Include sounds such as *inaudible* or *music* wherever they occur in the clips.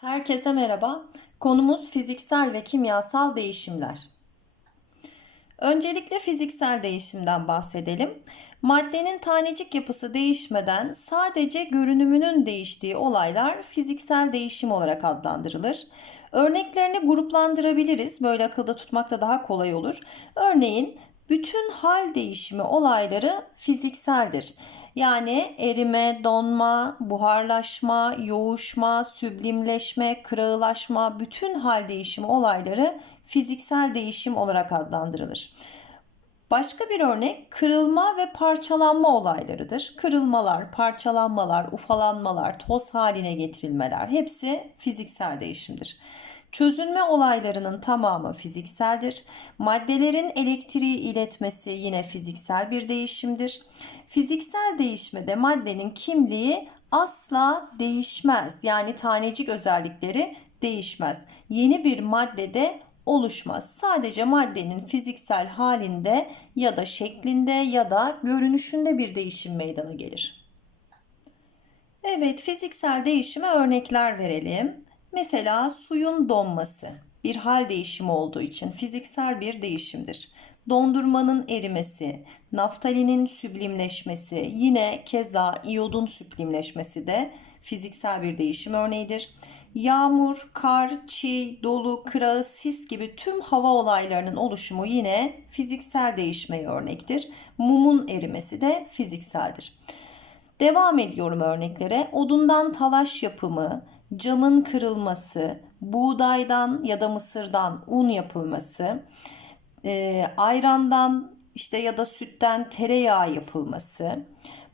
Herkese merhaba. Konumuz fiziksel ve kimyasal değişimler. Öncelikle fiziksel değişimden bahsedelim. Maddenin tanecik yapısı değişmeden sadece görünümünün değiştiği olaylar fiziksel değişim olarak adlandırılır. Örneklerini gruplandırabiliriz. Böyle akılda tutmak da daha kolay olur. Örneğin bütün hal değişimi olayları fizikseldir. Yani erime, donma, buharlaşma, yoğuşma, süblimleşme, kırağılaşma, bütün hal değişimi olayları fiziksel değişim olarak adlandırılır. Başka bir örnek kırılma ve parçalanma olaylarıdır. Kırılmalar, parçalanmalar, ufalanmalar, toz haline getirilmeler hepsi fiziksel değişimdir. Çözünme olaylarının tamamı fizikseldir. Maddelerin elektriği iletmesi yine fiziksel bir değişimdir. Fiziksel değişmede maddenin kimliği asla değişmez. Yani tanecik özellikleri değişmez. Yeni bir maddede oluşmaz. Sadece maddenin fiziksel halinde ya da şeklinde ya da görünüşünde bir değişim meydana gelir. Evet, fiziksel değişime örnekler verelim. Mesela suyun donması bir hal değişimi olduğu için fiziksel bir değişimdir. Dondurmanın erimesi, naftalinin süblimleşmesi, yine keza iyodun süblimleşmesi de fiziksel bir değişim örneğidir. Yağmur, kar, çiğ, dolu, kırağı, sis gibi tüm hava olaylarının oluşumu yine fiziksel değişmeye örnektir. Mumun erimesi de fizikseldir. Devam ediyorum örneklere. Odundan talaş yapımı, camın kırılması, buğdaydan ya da mısırdan un yapılması, e, ayrandan işte ya da sütten tereyağı yapılması,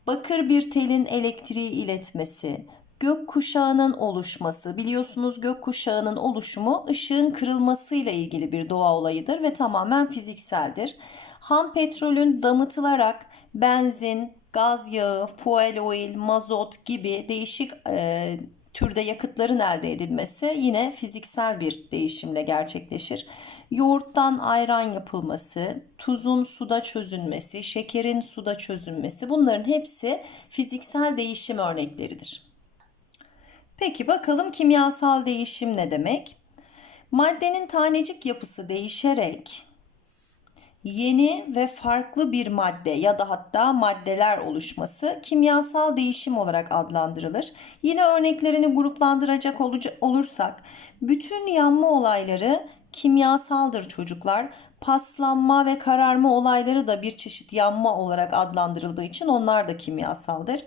bakır bir telin elektriği iletmesi, gök kuşağının oluşması. Biliyorsunuz gök kuşağının oluşumu ışığın kırılmasıyla ilgili bir doğa olayıdır ve tamamen fizikseldir. Ham petrolün damıtılarak benzin, gaz yağı, fuel oil, mazot gibi değişik e, türde yakıtların elde edilmesi yine fiziksel bir değişimle gerçekleşir. Yoğurttan ayran yapılması, tuzun suda çözünmesi, şekerin suda çözünmesi bunların hepsi fiziksel değişim örnekleridir. Peki bakalım kimyasal değişim ne demek? Maddenin tanecik yapısı değişerek yeni ve farklı bir madde ya da hatta maddeler oluşması kimyasal değişim olarak adlandırılır. Yine örneklerini gruplandıracak olursak bütün yanma olayları kimyasaldır çocuklar. Paslanma ve kararma olayları da bir çeşit yanma olarak adlandırıldığı için onlar da kimyasaldır.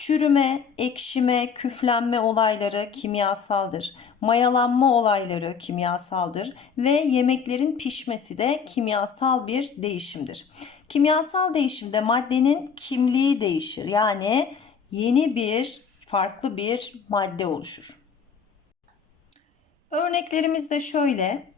Çürüme, ekşime, küflenme olayları kimyasaldır. Mayalanma olayları kimyasaldır ve yemeklerin pişmesi de kimyasal bir değişimdir. Kimyasal değişimde maddenin kimliği değişir. Yani yeni bir farklı bir madde oluşur. Örneklerimiz de şöyle.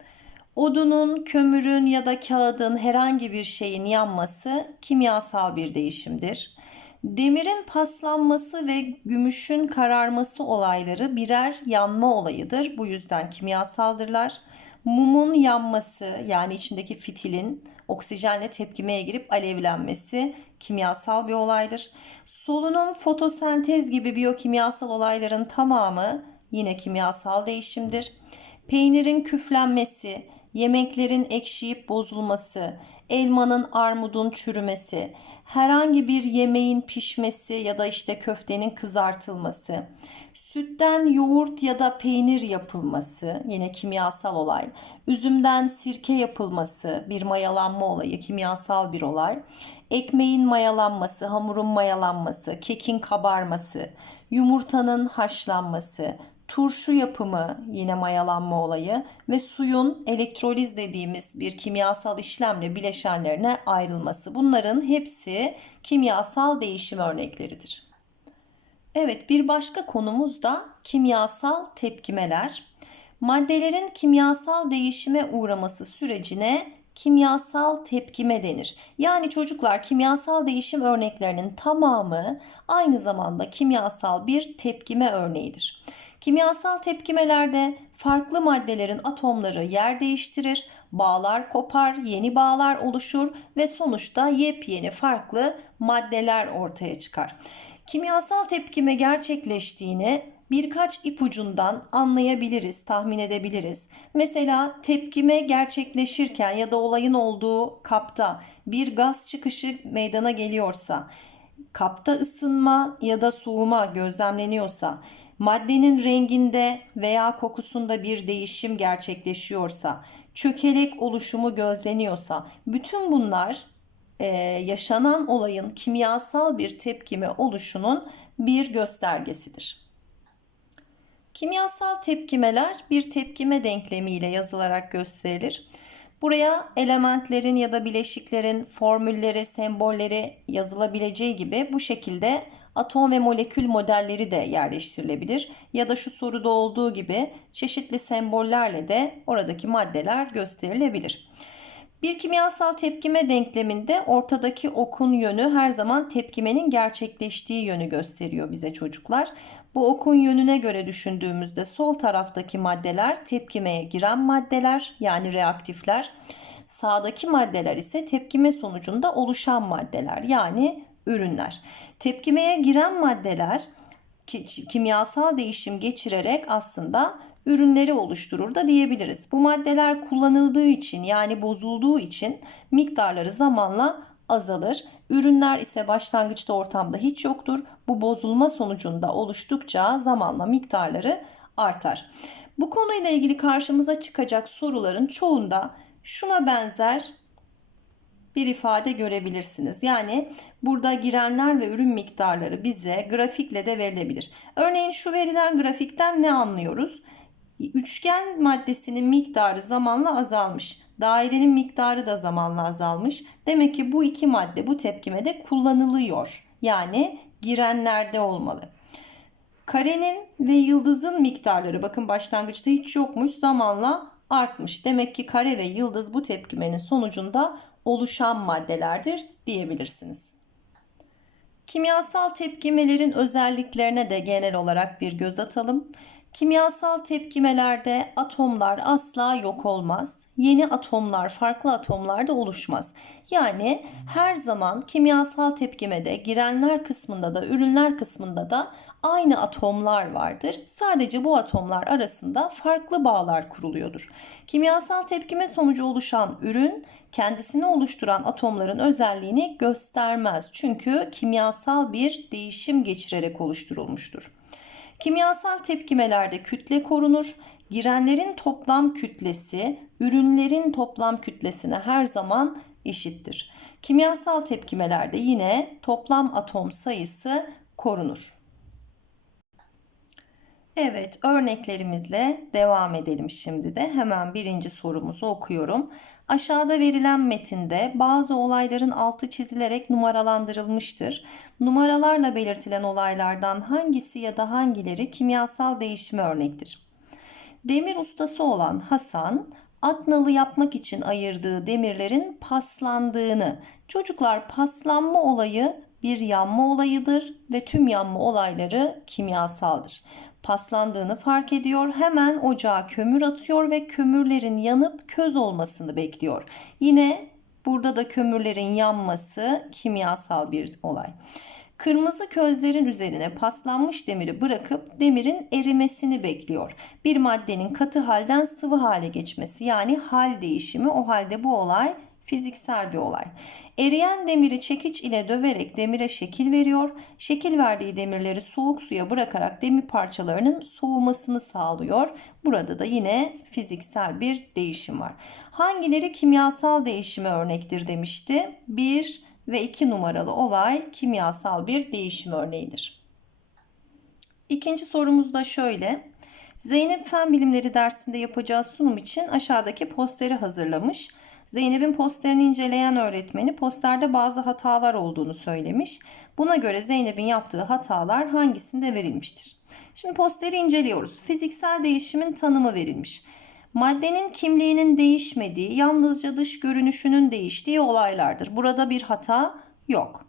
Odunun, kömürün ya da kağıdın herhangi bir şeyin yanması kimyasal bir değişimdir. Demirin paslanması ve gümüşün kararması olayları birer yanma olayıdır. Bu yüzden kimyasaldırlar. Mumun yanması yani içindeki fitilin oksijenle tepkimeye girip alevlenmesi kimyasal bir olaydır. Solunum, fotosentez gibi biyokimyasal olayların tamamı yine kimyasal değişimdir. Peynirin küflenmesi, yemeklerin ekşiyip bozulması, elmanın armudun çürümesi, herhangi bir yemeğin pişmesi ya da işte köftenin kızartılması, sütten yoğurt ya da peynir yapılması yine kimyasal olay, üzümden sirke yapılması bir mayalanma olayı kimyasal bir olay, ekmeğin mayalanması, hamurun mayalanması, kekin kabarması, yumurtanın haşlanması, turşu yapımı yine mayalanma olayı ve suyun elektroliz dediğimiz bir kimyasal işlemle bileşenlerine ayrılması. Bunların hepsi kimyasal değişim örnekleridir. Evet bir başka konumuz da kimyasal tepkimeler. Maddelerin kimyasal değişime uğraması sürecine kimyasal tepkime denir. Yani çocuklar kimyasal değişim örneklerinin tamamı aynı zamanda kimyasal bir tepkime örneğidir. Kimyasal tepkimelerde farklı maddelerin atomları yer değiştirir, bağlar kopar, yeni bağlar oluşur ve sonuçta yepyeni farklı maddeler ortaya çıkar. Kimyasal tepkime gerçekleştiğini birkaç ipucundan anlayabiliriz, tahmin edebiliriz. Mesela tepkime gerçekleşirken ya da olayın olduğu kapta bir gaz çıkışı meydana geliyorsa, kapta ısınma ya da soğuma gözlemleniyorsa, maddenin renginde veya kokusunda bir değişim gerçekleşiyorsa, çökelek oluşumu gözleniyorsa, bütün bunlar e, yaşanan olayın kimyasal bir tepkime oluşunun bir göstergesidir. Kimyasal tepkimeler bir tepkime denklemiyle yazılarak gösterilir. Buraya elementlerin ya da bileşiklerin formülleri, sembolleri yazılabileceği gibi bu şekilde atom ve molekül modelleri de yerleştirilebilir. Ya da şu soruda olduğu gibi çeşitli sembollerle de oradaki maddeler gösterilebilir. Bir kimyasal tepkime denkleminde ortadaki okun yönü her zaman tepkimenin gerçekleştiği yönü gösteriyor bize çocuklar. Bu okun yönüne göre düşündüğümüzde sol taraftaki maddeler tepkimeye giren maddeler yani reaktifler. Sağdaki maddeler ise tepkime sonucunda oluşan maddeler yani ürünler. Tepkimeye giren maddeler kimyasal değişim geçirerek aslında ürünleri oluşturur da diyebiliriz. Bu maddeler kullanıldığı için yani bozulduğu için miktarları zamanla azalır. Ürünler ise başlangıçta ortamda hiç yoktur. Bu bozulma sonucunda oluştukça zamanla miktarları artar. Bu konuyla ilgili karşımıza çıkacak soruların çoğunda şuna benzer bir ifade görebilirsiniz. Yani burada girenler ve ürün miktarları bize grafikle de verilebilir. Örneğin şu verilen grafikten ne anlıyoruz? Üçgen maddesinin miktarı zamanla azalmış. Dairenin miktarı da zamanla azalmış. Demek ki bu iki madde bu tepkimede kullanılıyor. Yani girenlerde olmalı. Karenin ve yıldızın miktarları bakın başlangıçta hiç yokmuş zamanla artmış. Demek ki kare ve yıldız bu tepkimenin sonucunda oluşan maddelerdir diyebilirsiniz. Kimyasal tepkimelerin özelliklerine de genel olarak bir göz atalım. Kimyasal tepkimelerde atomlar asla yok olmaz. Yeni atomlar farklı atomlarda oluşmaz. Yani her zaman kimyasal tepkimede girenler kısmında da ürünler kısmında da aynı atomlar vardır. Sadece bu atomlar arasında farklı bağlar kuruluyordur. Kimyasal tepkime sonucu oluşan ürün kendisini oluşturan atomların özelliğini göstermez. Çünkü kimyasal bir değişim geçirerek oluşturulmuştur. Kimyasal tepkimelerde kütle korunur. Girenlerin toplam kütlesi ürünlerin toplam kütlesine her zaman eşittir. Kimyasal tepkimelerde yine toplam atom sayısı korunur. Evet, örneklerimizle devam edelim şimdi de. Hemen birinci sorumuzu okuyorum. Aşağıda verilen metinde bazı olayların altı çizilerek numaralandırılmıştır. Numaralarla belirtilen olaylardan hangisi ya da hangileri kimyasal değişime örnektir? Demir ustası olan Hasan, at nalı yapmak için ayırdığı demirlerin paslandığını, çocuklar paslanma olayı bir yanma olayıdır ve tüm yanma olayları kimyasaldır paslandığını fark ediyor. Hemen ocağa kömür atıyor ve kömürlerin yanıp köz olmasını bekliyor. Yine burada da kömürlerin yanması kimyasal bir olay. Kırmızı közlerin üzerine paslanmış demiri bırakıp demirin erimesini bekliyor. Bir maddenin katı halden sıvı hale geçmesi yani hal değişimi o halde bu olay fiziksel bir olay. Eriyen demiri çekiç ile döverek demire şekil veriyor. Şekil verdiği demirleri soğuk suya bırakarak demir parçalarının soğumasını sağlıyor. Burada da yine fiziksel bir değişim var. Hangileri kimyasal değişime örnektir demişti. 1 ve 2 numaralı olay kimyasal bir değişim örneğidir. İkinci sorumuz da şöyle. Zeynep Fen Bilimleri dersinde yapacağı sunum için aşağıdaki posteri hazırlamış. Zeynep'in posterini inceleyen öğretmeni posterde bazı hatalar olduğunu söylemiş. Buna göre Zeynep'in yaptığı hatalar hangisinde verilmiştir? Şimdi posteri inceliyoruz. Fiziksel değişimin tanımı verilmiş. Maddenin kimliğinin değişmediği, yalnızca dış görünüşünün değiştiği olaylardır. Burada bir hata yok.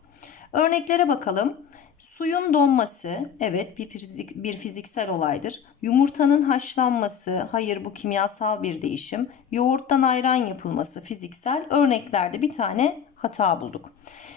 Örneklere bakalım. Suyun donması, evet bir, fizik, bir fiziksel olaydır. Yumurtanın haşlanması, hayır bu kimyasal bir değişim. Yoğurttan ayran yapılması fiziksel. Örneklerde bir tane hata bulduk.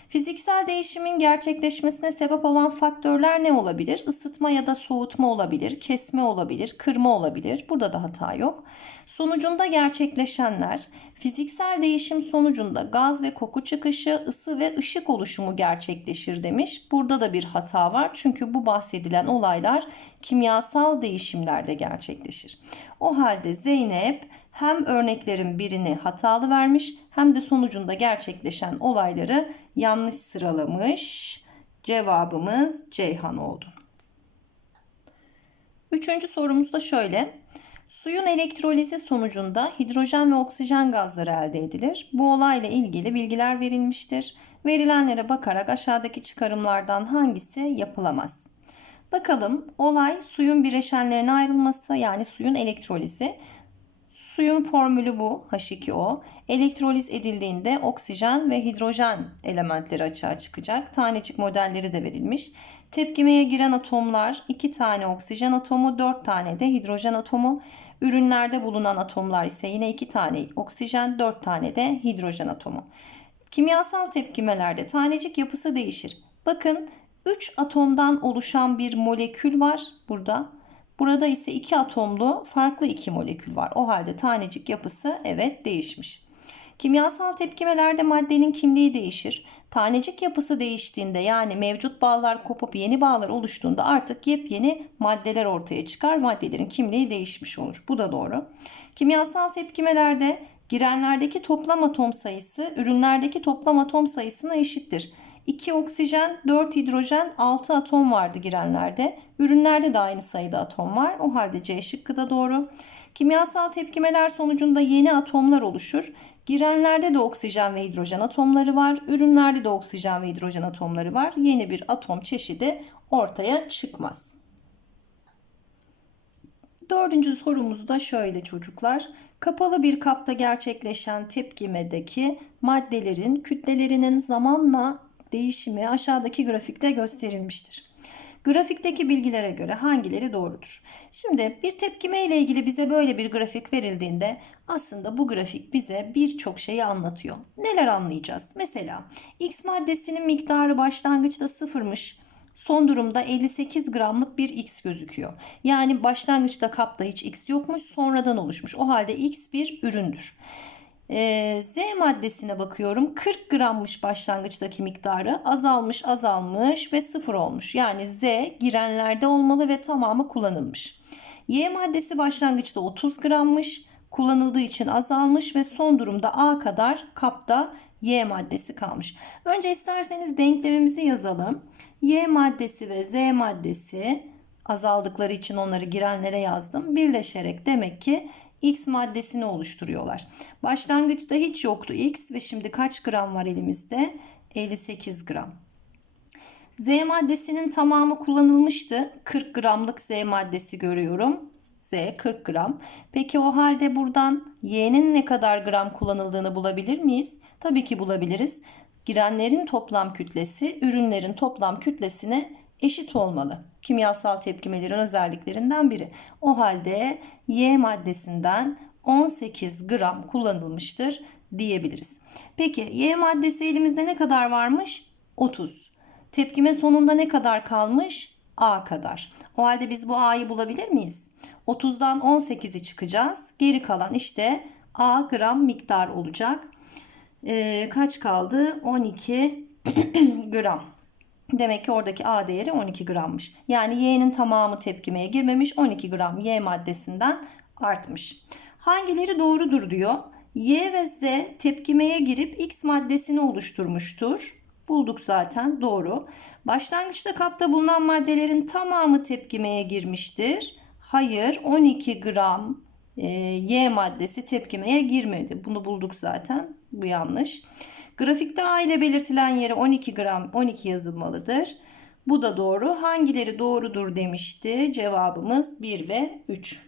Fiziksel değişimin gerçekleşmesine sebep olan faktörler ne olabilir? Isıtma ya da soğutma olabilir, kesme olabilir, kırma olabilir. Burada da hata yok. Sonucunda gerçekleşenler fiziksel değişim sonucunda gaz ve koku çıkışı, ısı ve ışık oluşumu gerçekleşir demiş. Burada da bir hata var. Çünkü bu bahsedilen olaylar kimyasal değişimlerde gerçekleşir. O halde Zeynep hem örneklerin birini hatalı vermiş hem de sonucunda gerçekleşen olayları yanlış sıralamış. Cevabımız Ceyhan oldu. Üçüncü sorumuz da şöyle. Suyun elektrolizi sonucunda hidrojen ve oksijen gazları elde edilir. Bu olayla ilgili bilgiler verilmiştir. Verilenlere bakarak aşağıdaki çıkarımlardan hangisi yapılamaz? Bakalım olay suyun bileşenlerine ayrılması yani suyun elektrolizi. Suyun formülü bu H2O. Elektroliz edildiğinde oksijen ve hidrojen elementleri açığa çıkacak. Tanecik modelleri de verilmiş. Tepkimeye giren atomlar 2 tane oksijen atomu, 4 tane de hidrojen atomu. Ürünlerde bulunan atomlar ise yine 2 tane oksijen, 4 tane de hidrojen atomu. Kimyasal tepkimelerde tanecik yapısı değişir. Bakın 3 atomdan oluşan bir molekül var burada. Burada ise 2 atomlu farklı 2 molekül var. O halde tanecik yapısı evet değişmiş. Kimyasal tepkimelerde maddenin kimliği değişir. Tanecik yapısı değiştiğinde yani mevcut bağlar kopup yeni bağlar oluştuğunda artık yepyeni maddeler ortaya çıkar. Maddelerin kimliği değişmiş olur. Bu da doğru. Kimyasal tepkimelerde girenlerdeki toplam atom sayısı ürünlerdeki toplam atom sayısına eşittir. 2 oksijen, 4 hidrojen, 6 atom vardı girenlerde. Ürünlerde de aynı sayıda atom var. O halde C şıkkı da doğru. Kimyasal tepkimeler sonucunda yeni atomlar oluşur. Girenlerde de oksijen ve hidrojen atomları var. Ürünlerde de oksijen ve hidrojen atomları var. Yeni bir atom çeşidi ortaya çıkmaz. Dördüncü sorumuz da şöyle çocuklar. Kapalı bir kapta gerçekleşen tepkimedeki maddelerin kütlelerinin zamanla değişimi aşağıdaki grafikte gösterilmiştir. Grafikteki bilgilere göre hangileri doğrudur? Şimdi bir tepkime ile ilgili bize böyle bir grafik verildiğinde aslında bu grafik bize birçok şeyi anlatıyor. Neler anlayacağız? Mesela X maddesinin miktarı başlangıçta sıfırmış. Son durumda 58 gramlık bir X gözüküyor. Yani başlangıçta kapta hiç X yokmuş, sonradan oluşmuş. O halde X bir üründür. Ee, Z maddesine bakıyorum. 40 grammış başlangıçtaki miktarı. Azalmış, azalmış ve sıfır olmuş. Yani Z girenlerde olmalı ve tamamı kullanılmış. Y maddesi başlangıçta 30 grammış. Kullanıldığı için azalmış ve son durumda A kadar kapta Y maddesi kalmış. Önce isterseniz denklemimizi yazalım. Y maddesi ve Z maddesi azaldıkları için onları girenlere yazdım. Birleşerek demek ki X maddesini oluşturuyorlar. Başlangıçta hiç yoktu X ve şimdi kaç gram var elimizde? 58 gram. Z maddesinin tamamı kullanılmıştı. 40 gramlık Z maddesi görüyorum. Z 40 gram. Peki o halde buradan Y'nin ne kadar gram kullanıldığını bulabilir miyiz? Tabii ki bulabiliriz. Girenlerin toplam kütlesi ürünlerin toplam kütlesine eşit olmalı. Kimyasal tepkimelerin özelliklerinden biri. O halde Y maddesinden 18 gram kullanılmıştır diyebiliriz. Peki Y maddesi elimizde ne kadar varmış? 30. Tepkime sonunda ne kadar kalmış? A kadar. O halde biz bu A'yı bulabilir miyiz? 30'dan 18'i çıkacağız. Geri kalan işte A gram miktar olacak. Ee, kaç kaldı? 12 *clears throat* gram. Demek ki oradaki A değeri 12 grammış. Yani Y'nin tamamı tepkimeye girmemiş 12 gram Y maddesinden artmış. Hangileri doğrudur diyor. Y ve Z tepkimeye girip X maddesini oluşturmuştur. Bulduk zaten doğru. Başlangıçta kapta bulunan maddelerin tamamı tepkimeye girmiştir. Hayır 12 gram e, Y maddesi tepkimeye girmedi. Bunu bulduk zaten. Bu yanlış. Grafikte A ile belirtilen yere 12 gram 12 yazılmalıdır. Bu da doğru. Hangileri doğrudur demişti. Cevabımız 1 ve 3.